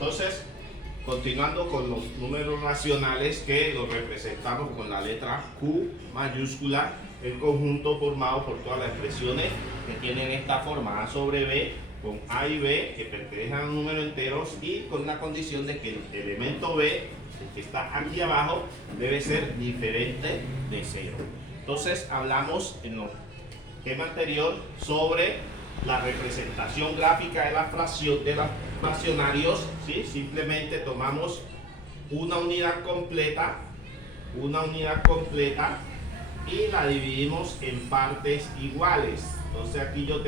Entonces, continuando con los números racionales que los representamos con la letra Q mayúscula, el conjunto formado por todas las expresiones que tienen esta forma A sobre B, con A y B que pertenecen a números enteros y con la condición de que el elemento B, el que está aquí abajo, debe ser diferente de 0. Entonces hablamos en el tema anterior sobre la representación gráfica de los fraccionarios, ¿sí? Simplemente tomamos una unidad completa y la dividimos en partes iguales. Entonces aquí yo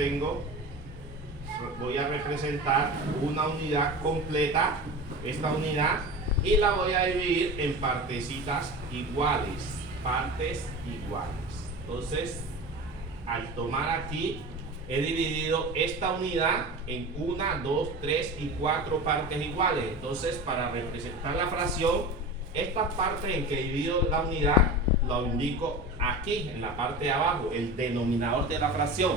voy a representar una unidad completa, esta unidad, y la voy a dividir en partecitas iguales, partes iguales. Entonces, al tomar aquí, he dividido esta unidad en 1, 2, 3 y 4 partes iguales. Entonces, para representar la fracción, estas partes en que divido la unidad, lo indico aquí, en la parte de abajo. El denominador de la fracción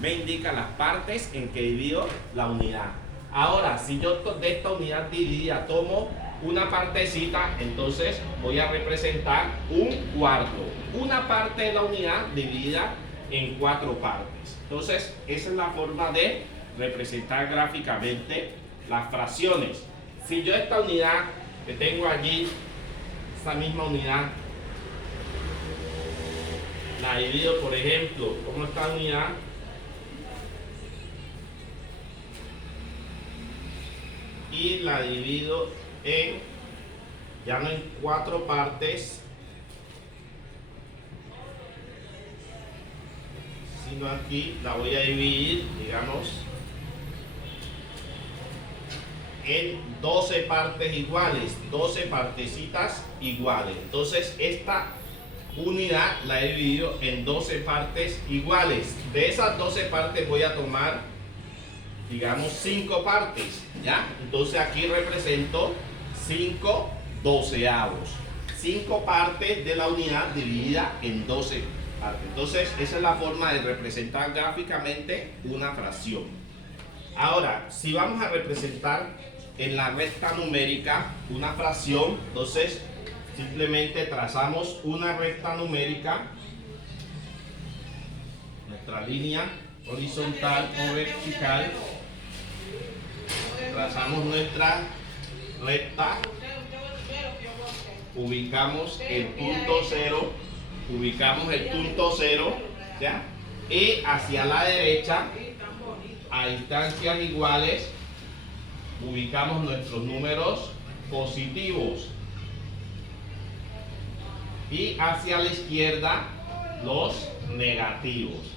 me indica las partes en que divido la unidad. Ahora, si yo de esta unidad dividida tomo una partecita, entonces voy a representar un cuarto. Una parte de la unidad dividida en 4 partes. Entonces, esa es la forma de representar gráficamente las fracciones. Si yo esta unidad que tengo allí, esta misma unidad, la divido, por ejemplo, como esta unidad, y la divido ya no en 4 partes, sino aquí la voy a dividir, digamos, en 12 partes iguales, 12 partecitas iguales. Entonces esta unidad la he dividido en 12 partes iguales. De esas 12 partes voy a tomar, digamos, 5 partes, ¿ya? Entonces aquí represento 5 doceavos. 5 partes de la unidad dividida en 12 partes. Entonces, esa es la forma de representar gráficamente una fracción. Ahora, si vamos a representar en la recta numérica una fracción, entonces simplemente trazamos una recta numérica, nuestra línea horizontal o vertical, trazamos nuestra recta, ubicamos el punto 0, ¿ya? Y hacia la derecha, a distancias iguales, ubicamos nuestros números positivos, y hacia la izquierda los negativos.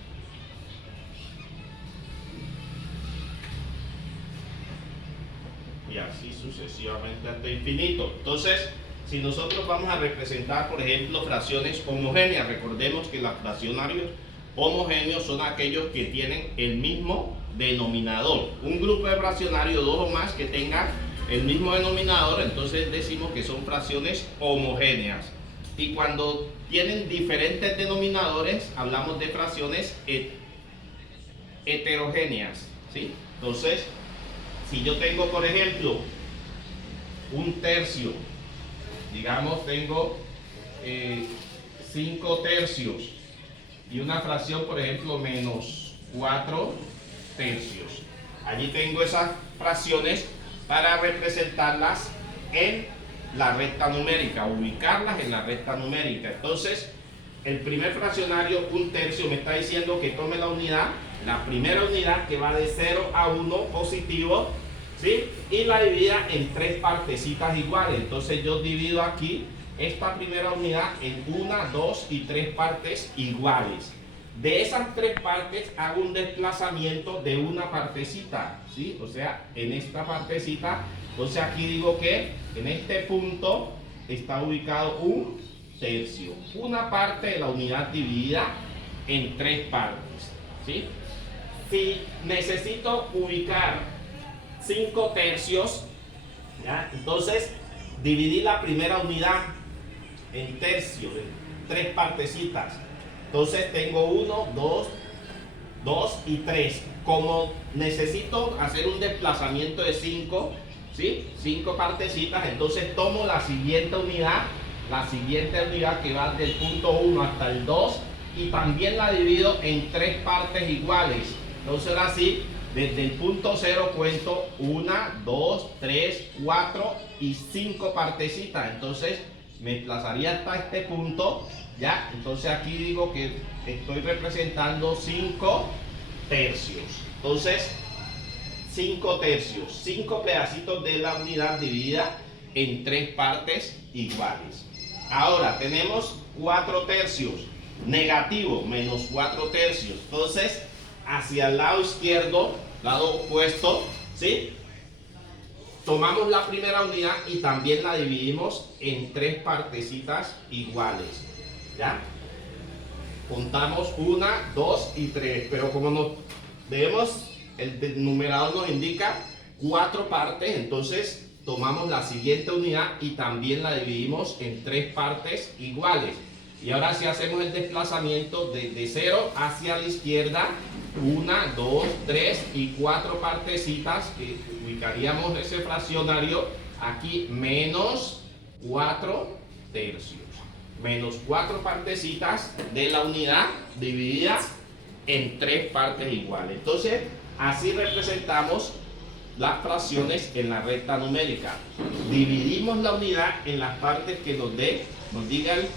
Y así sucesivamente hasta infinito. Entonces, si nosotros vamos a representar, por ejemplo, fracciones homogéneas, recordemos que los fraccionarios homogéneos son aquellos que tienen el mismo denominador. Un grupo de fraccionarios, 2 o más, que tengan el mismo denominador, entonces decimos que son fracciones homogéneas. Y cuando tienen diferentes denominadores, hablamos de fracciones heterogéneas, ¿sí? Entonces, si yo tengo, por ejemplo, un tercio, digamos, tengo 5 tercios y una fracción, por ejemplo, menos 4 tercios. Allí tengo esas fracciones para representarlas en la recta numérica, ubicarlas en la recta numérica. Entonces, el primer fraccionario, un tercio, me está diciendo que tome la unidad, la primera unidad que va de 0 a 1 positivo, ¿sí? Y la divida en 3 partecitas iguales. Entonces yo divido aquí esta primera unidad en 1, 2 y 3 partes iguales. De esas 3 partes hago un desplazamiento de una partecita, ¿sí? O sea, en esta partecita, entonces aquí digo que en este punto está ubicado un tercio. Una parte de la unidad dividida en 3 partes, ¿sí? Si necesito ubicar 5 tercios, ¿ya? Entonces dividí la primera unidad en tercios, en 3 partecitas. Entonces tengo 1, 2 y 3. Como necesito hacer un desplazamiento de 5, ¿sí? 5 partecitas, entonces tomo la siguiente unidad que va del punto 1 hasta el 2 y también la divido en 3 partes iguales. Entonces ahora sí, desde el punto 0 cuento 1, 2, 3, 4 y 5 partecitas. Entonces me desplazaría hasta este punto, ¿ya? Entonces aquí digo que estoy representando 5 tercios. Entonces, 5 tercios, 5 pedacitos de la unidad dividida en 3 partes iguales. Ahora tenemos 4 tercios, negativo, menos 4 tercios. Entonces, hacia el lado izquierdo, lado opuesto, ¿sí? Tomamos la primera unidad y también la dividimos en 3 partecitas iguales, ¿ya? Contamos 1, 2 y 3, pero como nos debemos, el numerador nos indica 4 partes, entonces tomamos la siguiente unidad y también la dividimos en 3 partes iguales. Y ahora sí hacemos el desplazamiento de 0 hacia la izquierda, 1, 2, 3 y 4 partecitas que ubicaríamos ese fraccionario aquí, menos 4 tercios. Menos 4 partecitas de la unidad dividida en 3 partes iguales. Entonces, así representamos las fracciones en la recta numérica. Dividimos la unidad en las partes que nos diga el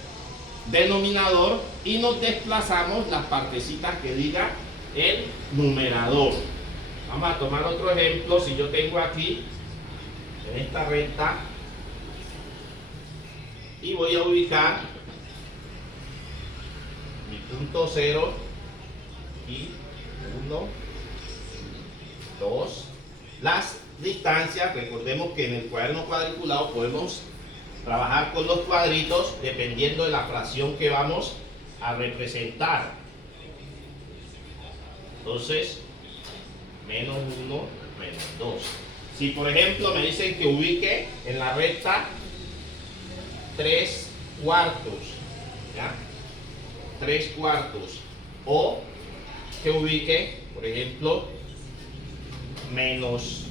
denominador y nos desplazamos las partecitas que diga el numerador. Vamos a tomar otro ejemplo. Si yo tengo aquí, en esta recta, y voy a ubicar mi punto 0 y 1, 2. Las distancias, recordemos que en el cuaderno cuadriculado podemos trabajar con los cuadritos dependiendo de la fracción que vamos a representar. Entonces, menos 1, menos 2. Si por ejemplo me dicen que ubique en la recta 3 cuartos, ¿ya? 3 cuartos, o que ubique, por ejemplo, menos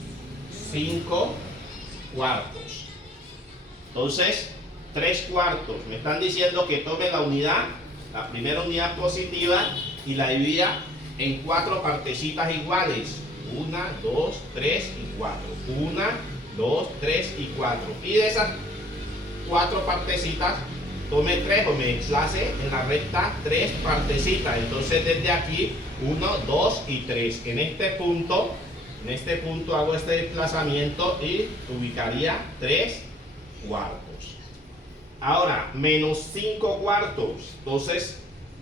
5 cuartos. Entonces, 3 cuartos, me están diciendo que tome la unidad, la primera unidad positiva, y la divida en 4 partecitas iguales. 1, 2, 3 y 4. 1, 2, 3 y 4. Y de esas 4 partecitas, tome 3 o me desplace en la recta 3 partecitas. Entonces desde aquí 1, 2 y 3. En este punto hago este desplazamiento y ubicaría 3 cuartos. Ahora, menos 5 cuartos. Entonces,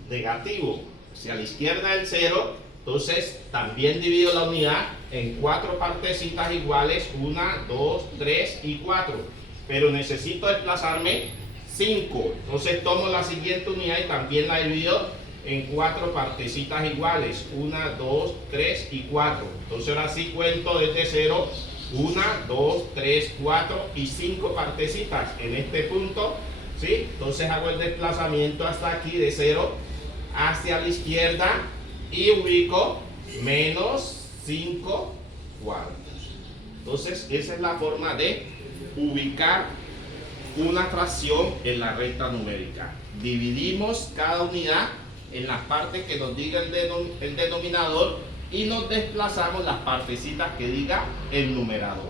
negativo. Hacia la izquierda del 0. Entonces, también divido la unidad en 4 partecitas iguales. 1, 2, 3 y 4. Pero necesito desplazarme 5. Entonces tomo la siguiente unidad y también la divido en 4 partecitas iguales. 1, 2, 3 y 4. Entonces ahora sí cuento desde 0. 1, 2, 3, 4 y 5 partecitas en este punto, ¿sí? Entonces hago el desplazamiento hasta aquí de 0 hacia la izquierda y ubico menos 5 cuartos. Entonces esa es la forma de ubicar una fracción en la recta numérica. Dividimos cada unidad en las partes que nos diga el denominador y nos desplazamos las partecitas que diga el numerador.